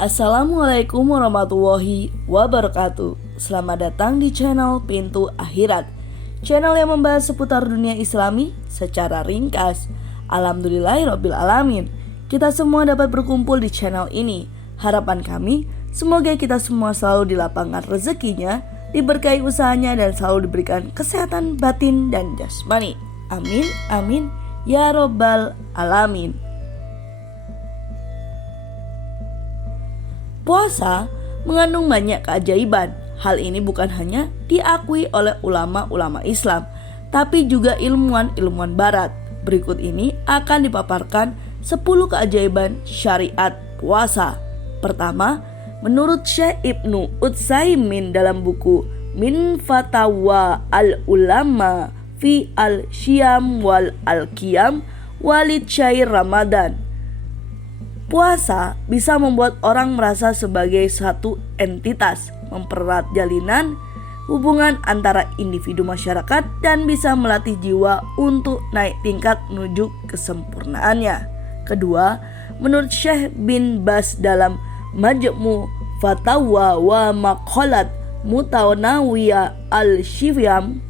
Assalamualaikum warahmatullahi wabarakatuh. Selamat datang di channel Pintu Akhirat, channel yang membahas seputar dunia Islami secara ringkas. Alhamdulillahirrabbilalamin, kita semua dapat berkumpul di channel ini. Harapan kami, semoga kita semua selalu dilapangkan rezekinya, diberkahi usahanya, dan selalu diberikan kesehatan batin dan jasmani. Amin, amin, ya robbal alamin. Puasa mengandung banyak keajaiban. Hal ini bukan hanya diakui oleh ulama-ulama Islam, tapi juga ilmuwan-ilmuwan barat. Berikut ini akan dipaparkan 10 keajaiban syariat puasa. Pertama, menurut Syekh Ibnu Utsaimin dalam buku Min Fatawa al-Ulama fi al-Syiyam wal al-Qiyam walid syair Ramadan, puasa bisa membuat orang merasa sebagai satu entitas, mempererat jalinan hubungan antara individu masyarakat, dan bisa melatih jiwa untuk naik tingkat menuju kesempurnaannya. Kedua, menurut Syekh bin Baz dalam Majmu' Fatawa wa Maqalat Mutanawiyah al-Syiyam,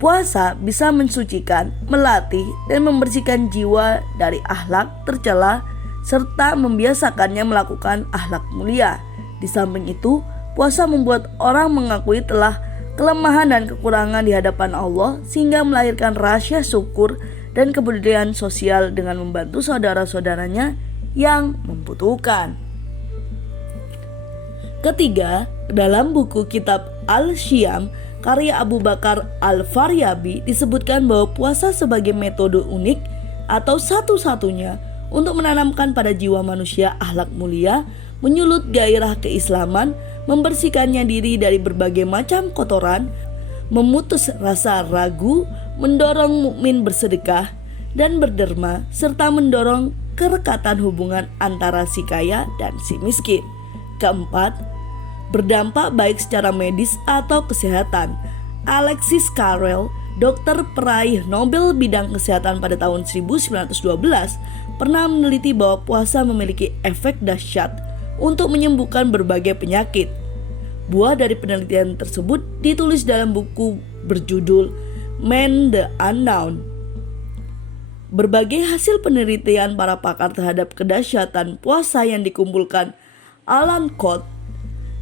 puasa bisa mensucikan, melatih, dan membersihkan jiwa dari akhlak tercela serta membiasakannya melakukan akhlak mulia. Di samping itu, puasa membuat orang mengakui telah kelemahan dan kekurangan di hadapan Allah, sehingga melahirkan rasa syukur dan kepedulian sosial dengan membantu saudara-saudaranya yang membutuhkan. Ketiga, dalam buku kitab Al-Syiyam karya Abu Bakar Al-Faryabi disebutkan bahwa puasa sebagai metode unik atau satu-satunya untuk menanamkan pada jiwa manusia akhlak mulia, menyulut gairah keislaman, membersihkannya diri dari berbagai macam kotoran, memutus rasa ragu, mendorong mukmin bersedekah dan berderma, serta mendorong kerekatan hubungan antara si kaya dan si miskin. Keempat, berdampak baik secara medis atau kesehatan. Alexis Carrel, dokter peraih Nobel bidang kesehatan pada tahun 1912, pernah meneliti bahwa puasa memiliki efek dahsyat untuk menyembuhkan berbagai penyakit. Buah dari penelitian tersebut ditulis dalam buku berjudul Man the Unknown. Berbagai hasil penelitian para pakar terhadap kedahsyatan puasa yang dikumpulkan Alan Codd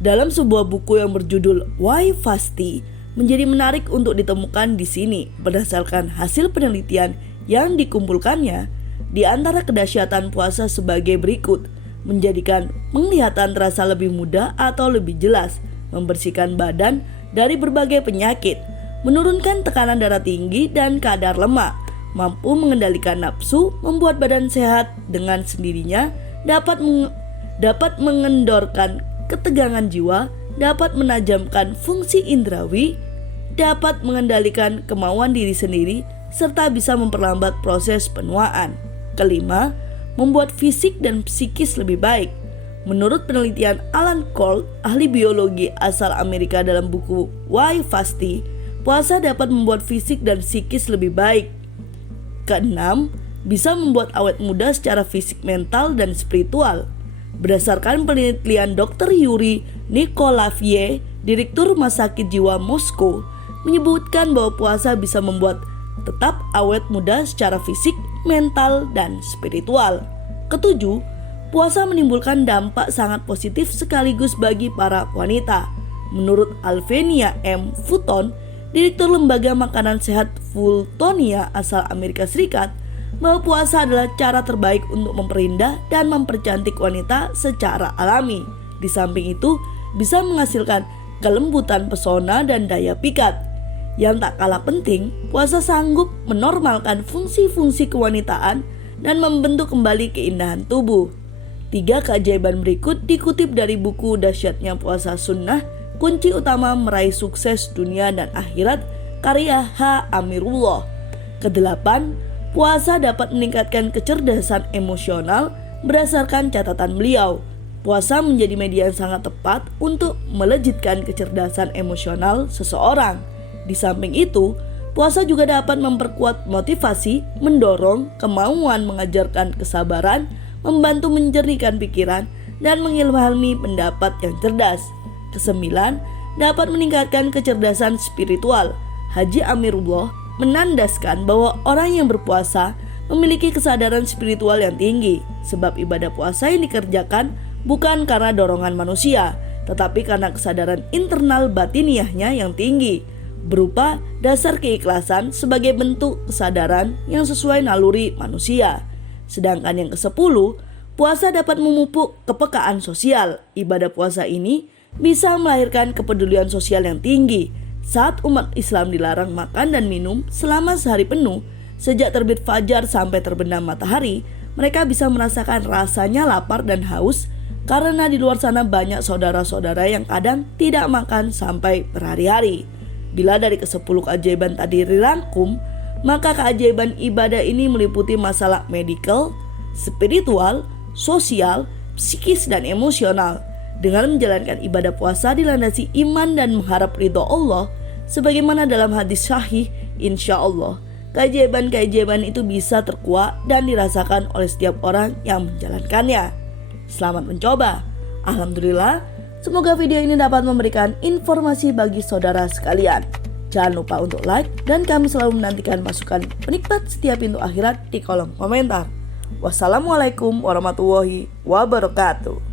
dalam sebuah buku yang berjudul Why Fasting menjadi menarik untuk ditemukan di sini. Berdasarkan hasil penelitian yang dikumpulkannya, di antara kedahsyatan puasa sebagai berikut: menjadikan penglihatan terasa lebih mudah atau lebih jelas, membersihkan badan dari berbagai penyakit, menurunkan tekanan darah tinggi dan kadar lemak, mampu mengendalikan nafsu, membuat badan sehat dengan sendirinya, dapat mengendorkan ketegangan jiwa, dapat menajamkan fungsi indrawi, dapat mengendalikan kemauan diri sendiri, serta bisa memperlambat proses penuaan. Kelima, membuat fisik dan psikis lebih baik. Menurut penelitian Alan Codd, ahli biologi asal Amerika, dalam buku Why Fasting, puasa dapat membuat fisik dan psikis lebih baik. Keenam, bisa membuat awet muda secara fisik, mental, dan spiritual. Berdasarkan penelitian Dr. Yuri Nikolaevich, Direktur Rumah Sakit Jiwa Moskow, menyebutkan bahwa puasa bisa membuat tetap awet muda secara fisik, mental, dan spiritual. Ketujuh, puasa menimbulkan dampak sangat positif sekaligus bagi para wanita. Menurut Alvenia M. Fulton, Direktur Lembaga Makanan Sehat Fultonia asal Amerika Serikat, bahwa puasa adalah cara terbaik untuk memperindah dan mempercantik wanita secara alami. Di samping itu, bisa menghasilkan kelembutan pesona dan daya pikat. Yang tak kalah penting, puasa sanggup menormalkan fungsi-fungsi kewanitaan dan membentuk kembali keindahan tubuh. 3 keajaiban berikut dikutip dari buku Dahsyatnya Puasa Sunnah, Kunci Utama Meraih Sukses Dunia dan Akhirat, karya H. Amirullah. Kedelapan, puasa dapat meningkatkan kecerdasan emosional. Berdasarkan catatan beliau, puasa menjadi media yang sangat tepat untuk melejitkan kecerdasan emosional seseorang. Di samping itu, puasa juga dapat memperkuat motivasi, mendorong kemauan, mengajarkan kesabaran, membantu menjernihkan pikiran, dan mengilhami pendapat yang cerdas. Kesembilan, dapat meningkatkan kecerdasan spiritual. Haji Amirullah menandaskan bahwa orang yang berpuasa memiliki kesadaran spiritual yang tinggi, sebab ibadah puasa yang dikerjakan bukan karena dorongan manusia, tetapi karena kesadaran internal batiniahnya yang tinggi, berupa dasar keikhlasan sebagai bentuk kesadaran yang sesuai naluri manusia. Sedangkan yang ke-10, puasa dapat memupuk kepekaan sosial. Ibadah puasa ini bisa melahirkan kepedulian sosial yang tinggi. Saat umat Islam dilarang makan dan minum selama sehari penuh, sejak terbit fajar sampai terbenam matahari, mereka bisa merasakan rasanya lapar dan haus karena di luar sana banyak saudara-saudara yang kadang tidak makan sampai berhari-hari. Bila dari ke-10 keajaiban tadi dirangkum, maka keajaiban ibadah ini meliputi masalah medikal, spiritual, sosial, psikis, dan emosional. Dengan menjalankan ibadah puasa dilandasi iman dan mengharap ridho Allah, sebagaimana dalam hadis sahih, insya Allah keajaiban-keajaiban itu bisa terkuak dan dirasakan oleh setiap orang yang menjalankannya. Selamat mencoba. Alhamdulillah, semoga video ini dapat memberikan informasi bagi saudara sekalian. Jangan lupa untuk like, dan kami selalu menantikan masukan penikmat setiap pintu akhirat di kolom komentar. Wassalamualaikum warahmatullahi wabarakatuh.